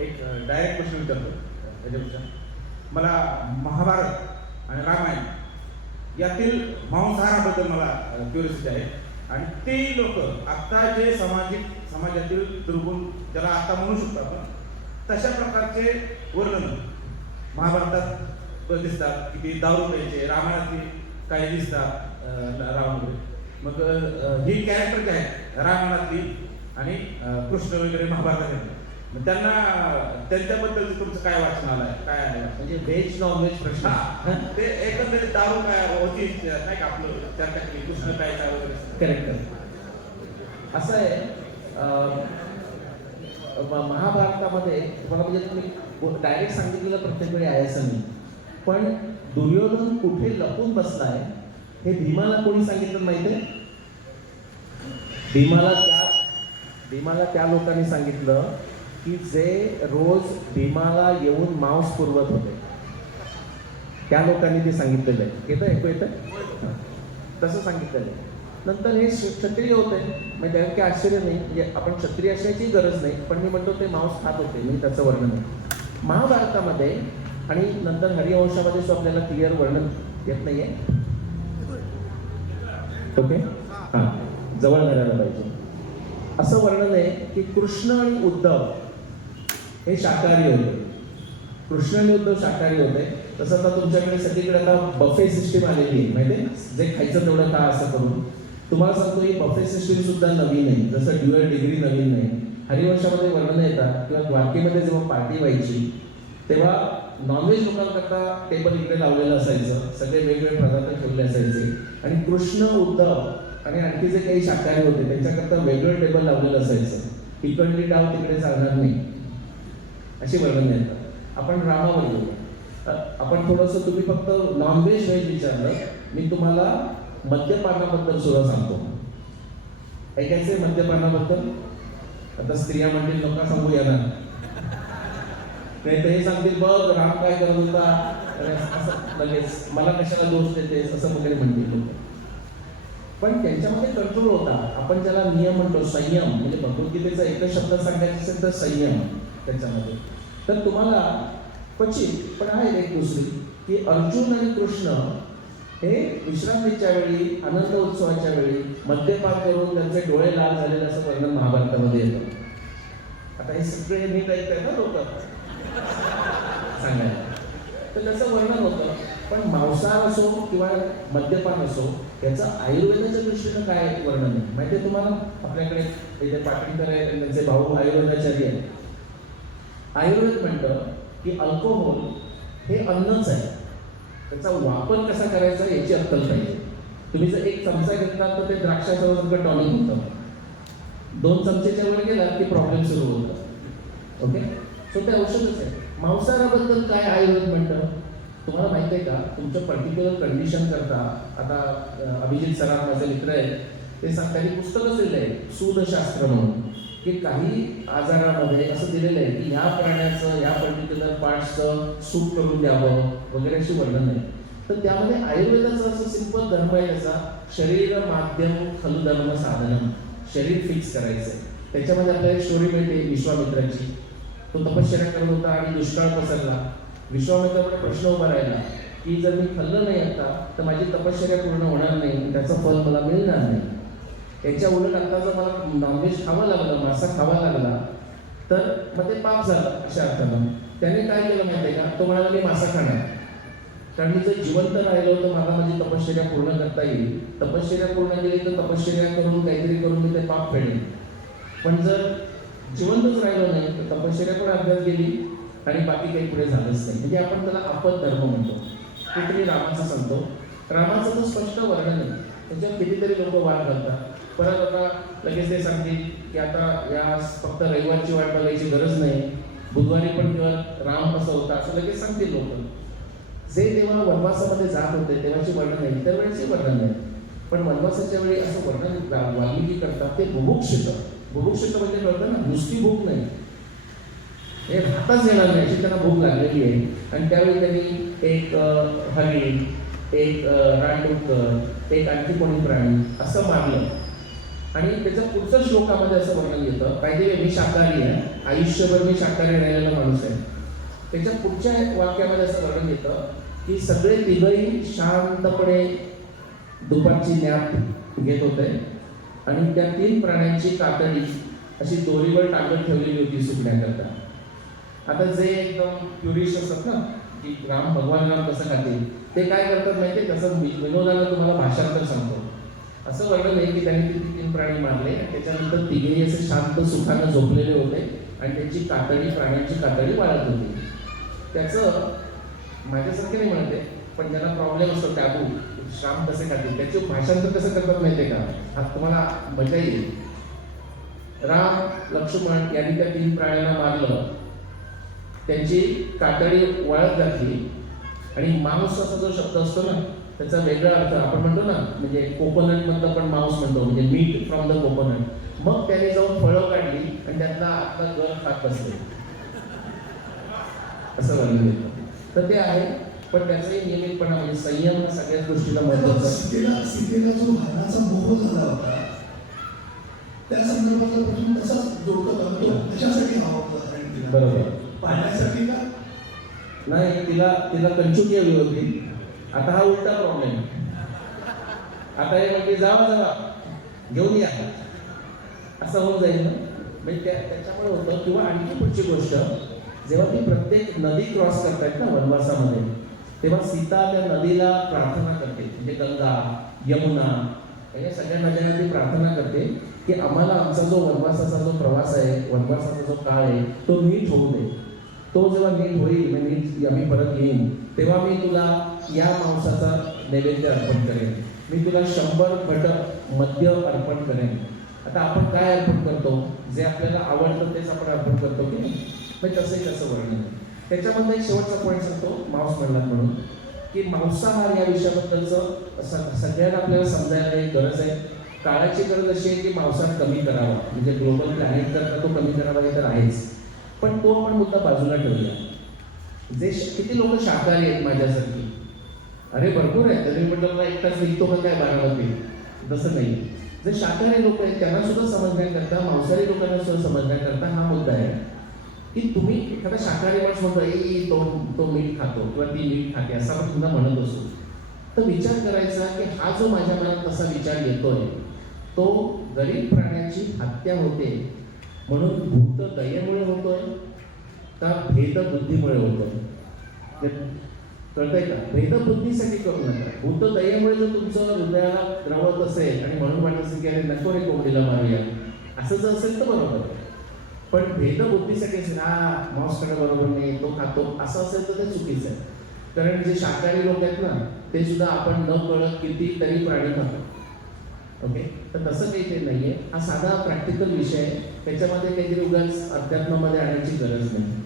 एक डायरेक्ट प्रश्न विचारतो. त्याच्यापेक्षा. मला महाभारत आणि रामायण यातील मांसाहाराबद्दल मला क्युरिसिटी आहे. आणि ते लोक आत्ता जे सामाजिक समाजातील दुर्गुण ज्याला आत्ता म्हणू शकतो आपण तशा प्रकारचे वर्णन महाभारतात दिसतात. की ते दारू द्यायचे रामायणातली काही दिसतात रावण मग ही कॅरेक्टर काय आहेत रामायणातली आणि कृष्ण वगैरे महाभारतात येतात त्यांना त्यांच्याबद्दल तुमचं काय वाचन आलंय? काय आहे? म्हणजे व्हेज नॉनव्हेज प्रश्न. हा, ते एकंदरीत दारू काय होती नाही का आपलं चर्चा केली कृष्ण काय काय वगैरे? करेक्ट करेक्ट असं आहे म- महाभारतामध्ये तुम्हाला म्हणजे तुम्ही डायरेक्ट सांगितलेलं प्रत्येक वेळी आहे असं नाही पण दुर्योधन कुठे लपून बसलाय हे भीमाला कोणी सांगितलं माहिती आहे? भीमाला त्या भीमाला त्या लोकांनी सांगितलं की जे रोज भीमाला येऊन मांस पुरवत होते. त्या लोकांनी ते सांगितलेलं आहे. येतं ऐकू येतं? तसं सांगितलेलं आहे. नंतर हे क्षत्रिय होते. म्हणजे त्यात काही आश्चर्य नाही. म्हणजे आपण क्षत्रिय असण्याची गरज नाही. पण मी म्हणतो ते मांस खात होते. मी त्याचं वर्णन आहे. महाभारतामध्ये आणि नंतर हरिवंशामध्ये सो आपल्याला क्लिअर वर्णन येत नाहीये. ओके? हां. जवळ धरायला पाहिजे. असं वर्णन आहे की कृष्ण आणि उद्धव हे शाकाहारी होते. कृष्ण उद्धव शाकाहारी होते. तसं आता तुमच्याकडे सगळीकडे आता बफे सिस्टीम आलेली आहे माहिती आहे जे खायचं तेवढं का असं करून. तुम्हाला सांगतो ही बफे सिस्टीम सुद्धा नवीन आहे. जसं ड्युअल डिग्री नवीन नाही. हरिवंशामध्ये वर्णन येतात किंवा द्वारकेमध्ये जेव्हा पार्टी व्हायची तेव्हा नॉनव्हेज लोकांकरता टेबल इकडे लावलेलं असायचं. सगळे वेगवेगळे पदार्थ ठेवले असायचे. आणि कृष्ण उद्धव आणि आणखी जे काही शाकाहारी होते त्यांच्याकरता वेगळं टेबल लावलेलं असायचं. इकडली डाव तिकडे चालणार नाही. अशी वर्णन येतात आपण रामावर येऊ. आपण थोडंसं तुम्ही फक्त नॉनव्हेज व्हेज विचारलं मी तुम्हाला मद्यपानाबद्दल सुद्धा सांगतो. ऐकायचंय मद्यपानाबद्दल? आता स्त्रिया म्हणतील नका सांगू येणार नाही तर हे सांगतील बघ राम काय करत होता. असं लगेच मला कशाला दोष देतेस? असं वगैरे म्हणतील लोक. पण त्यांच्यामध्ये कंट्रोल होता. आपण ज्याला नियम म्हणतो संयम. म्हणजे भगवद्गीतेचा एकच शब्द सांगायचा असेल तर संयम त्याच्यामध्ये. तर तुम्हाला क्वचित पण आहे एक दुसरी की अर्जुन आणि कृष्ण हे विश्रांतीच्या वेळी आनंद उत्सवाच्या वेळी मद्यपान करून त्यांचे डोळे लाल झालेले असं वर्णन महाभारतामध्ये येतं. आता हे सगळे नीट ऐकताय ना लोक? सांगायला. तर त्याचं वर्णन होतं. पण मांसाहार असो किंवा मद्यपान असो याचं आयुर्वेदाच्या दृष्टीनं काय वर्णन आहे? माहिती आहे तुम्हाला? आपल्याकडे इथे पाटणकर आहे त्यांचे भाऊ आयुर्वेदाचार्य आहेत. आयुर्वेद म्हणतं की अल्कोहोल हे अन्नच आहे. त्याचा वापर कसा करायचा याची अक्कल पाहिजे. तुम्ही जर एक चमचा घेतला तर ते द्राक्षाचं सारखं टॉनिक होतं. दोन चमचेच्या वर गेलात की प्रॉब्लेम सुरू होतं. ओके सो ते औषधच आहे. मांसाहाराबद्दल काय आयुर्वेद म्हणतं? तुम्हाला माहिती आहे का? तुमचं पर्टिक्युलर कंडिशन करता आता अभिजित सराफ माझे मित्र आहेत ते सांगतात की पुस्तकच लिहिलं आहे सूदशास्त्र म्हणून. की काही आजारामध्ये असं दिलेलं आहे की ह्या प्राण्याचं ह्या पर्टिक्युलर पार्टचं सूट करून द्यावं वगैरे अशी वर्णन आहे. तर त्यामध्ये आयुर्वेदाचं असं सिंपल धर्म आहे त्याचा शरीर माध्यम खलु धर्म साधन शरीर फिक्स करायचं आहे त्याच्यामध्ये आपल्याला एक स्टोरी मिळते विश्वामित्राची. तो तपश्चर्या करत होता आणि दुष्काळ पसरला. विश्वामित्राकडे प्रश्न उभा राहिला की जर मी खाल्लं नाही आता तर माझी तपश्चर्या पूर्ण होणार नाही त्याचं फल मला मिळणार नाही. याच्या उलट आता जर मला नॉनव्हेज खावं लागलं मासा खावा लागला. तर मग ते पाप झालं अशा अर्थानं. त्याने काय केलं माहिती आहे का? तो म्हणाला मी मासा खाणार कारण मी जर जिवंत राहिलो तर मला माझी तपश्चर्या पूर्ण करता येईल. तपश्चर्या पूर्ण केली तर तपश्चर्या करून काहीतरी करून मी ते पाप फेडेल पण जर जिवंतच राहिलो नाही तर तपश्चर्या पण अभ्यास गेली आणि बाकी काही पुढे झालंच नाही. म्हणजे आपण त्याला आपत धर्म म्हणतो. कुठेतरी रामाचं सांगतो. रामाचं तर स्पष्ट वर्णन आहे. त्याच्यावर कितीतरी लोक वाद घालतात. परत आता लगेच ते सांगतील की आता या फक्त रविवारची वाट बघायची गरज नाही. बुधवारी पण किंवा राम कसं होता असं लगेच सांगतील लोक. जे तेव्हा वनवासामध्ये जात होते तेव्हाची वर्णन नाही इतर वेळेचे वर्णन नाही पण वनवासाच्या वेळी असं वर्णन वाल्मिकी करतात ते बुभुक्षित. बुभुक्षित म्हणजे कळतं ना नुसती भूक नाही. हे राहताच येणार नाही अशी त्यांना भूक लागलेली आहे. आणि त्यावेळी त्यांनी एक हरिण एक रानडुक्कर एक आणखी कोणी प्राणी असं मारलं आणि त्याचं पुढचं श्लोकामध्ये असं वर्णन येतं पाहिजे मी शाकाहारी आहे. आयुष्यभर मी शाकाहारी राहिलेला माणूस आहे. त्याच्या पुढच्या वाक्यामध्ये असं वर्णन येतं की सगळे तिघही शांतपणे दुपारची नॅप घेत होते आणि त्या तीन प्राण्यांची कातडी अशी दोरीवर टाकत ठेवलेली होती सुकण्याकरता. आता जे एकदम क्युरियस असतात ना की राम भगवान राम कसं खातील ते काय करतात माहिती तसं विनोदाला तुम्हाला भाषांतर सांगतो. असं वर्णन आहे की त्यांनी तिथे तीन प्राणी मारले त्याच्यानंतर तिघेही असे शांत सुखानं झोपलेले होते आणि त्यांची कातडी प्राण्यांची कातडी वाढत होती. त्याचं माझ्यासारखे नाही म्हणते पण ज्यांना प्रॉब्लेम असतो टॅबू श्राम कसे खातील त्याचे भाषांतर कसं करतात माहितीये का? हा तुम्हाला मजा येईल. राम लक्ष्मण यांनी त्या तीन प्राण्यांना मारलं. त्यांची कातडी वाळत घातली आणि मांस असा जो शब्द असतो ना त्याचा वेगळा अर्थ आपण म्हणतो ना म्हणजे कोकोनट मधलं पण मांस म्हणतो म्हणजे मीट फ्रॉम द कोकोनट मग त्याने जाऊन फळं काढली आणि त्यातला आपला गर खात बसले. असं येतं तर ते आहे पण त्याचाही नियमितपणा म्हणजे संयम हा सगळ्याच गोष्टीला महत्त्वाचा आहे. सीतेला सीतेला जो मोह झाला होता त्या संदर्भातला प्रश्न तसाच जोडतो का तो कशासाठी हवा होता कारण तिला बरोबर. पाहण्यासाठी का? नाही तिला तिला कंचुकी हवी होती आता हा उलटा प्रॉब्लेम आता हे म्हणजे जावा जावा. घेऊन या. असं होऊन जाईल ना? म्हणजे त्या त्याच्यामुळे होतं किंवा आणखी पुढची गोष्ट जेव्हा ती प्रत्येक नदी क्रॉस करतायत ना वनवासामध्ये तेव्हा सीता त्या नदीला प्रार्थना करते. म्हणजे गंगा यमुना या सगळ्या नद्यांना ती प्रार्थना करते की आम्हाला आमचा जो वनवासाचा जो प्रवास आहे वनवासाचा जो काळ आहे तो नीट होऊ दे. तो जेव्हा नीट होईल म्हणजे नीट आम्ही परत येईन. तेव्हा मी तुला या मांसाचा नैवेद्य अर्पण करेन. मी तुला शंभर घट मद्य अर्पण करेन. आता आपण काय अर्पण करतो? जे आपल्याला आवडतं तेच आपण अर्पण करतो की नाही? म्हणजे तसंही कसं वर्णन. त्याच्यामध्ये शेवटचा पॉईंट सांगतो मांस म्हणला म्हणून की मांसाहार या विषयाबद्दलचं सगळ्यांना आपल्याला समजायला एक गरज आहे. काळाची गरज अशी आहे की मांसाहार कमी करावा. म्हणजे ग्लोबल प्लॅनेट करता तो कमी करावा हे तर आहेच. पण तो पण मुद्दा बाजूला ठेवूया. जे किती लोक शाकाहारी आहेत माझ्यासाठी अरे भरपूर आहेत. तरी म्हटलं मला एकटाच निघतो पण काय बारामती? तसं नाही. जे शाकाहारी लोक आहेत त्यांना सुद्धा समजण्याकरता मांसाहारी लोकांना सुद्धा समजण्याकरता हा मुद्दा आहे. की तुम्ही एखादा शाकाहारी माणूस म्हणतो "ए, तो तो मीठ खातो किंवा ती मीठ खाते असं आपण सुद्धा म्हणत असतो तर विचार करायचा की हा जो माझ्या मनात तसा विचार येतोय तो गरीब प्राण्याची हत्या होते. म्हणून भूत दयेमुळे होतो त्या भेदबुद्धीमुळे होतं. ते कळतंय का? भेदबुद्धीसाठी करू नका. भूत दयेमुळे जर तुमचं हृदयाला द्रवत असेल आणि म्हणून वाटत असेल की अरे नको रे कोंबडीला मारूया. असं जर असेल तर बरोबर पण भेदबुद्धीसाठी असेल हा मांस खाणं बरोबर नाही तो खातो. असं असेल तर ते चुकीचं आहे. कारण जे शाकाहारी लोक आहेत ना ते सुद्धा आपण न कळत कितीतरी प्राणी खातो. ओके? तर तसं काही ते नाही आहे हा साधा प्रॅक्टिकल विषय आहे. त्याच्यामध्ये काहीतरी उगाच अध्यात्मामध्ये आणायची गरज नाही.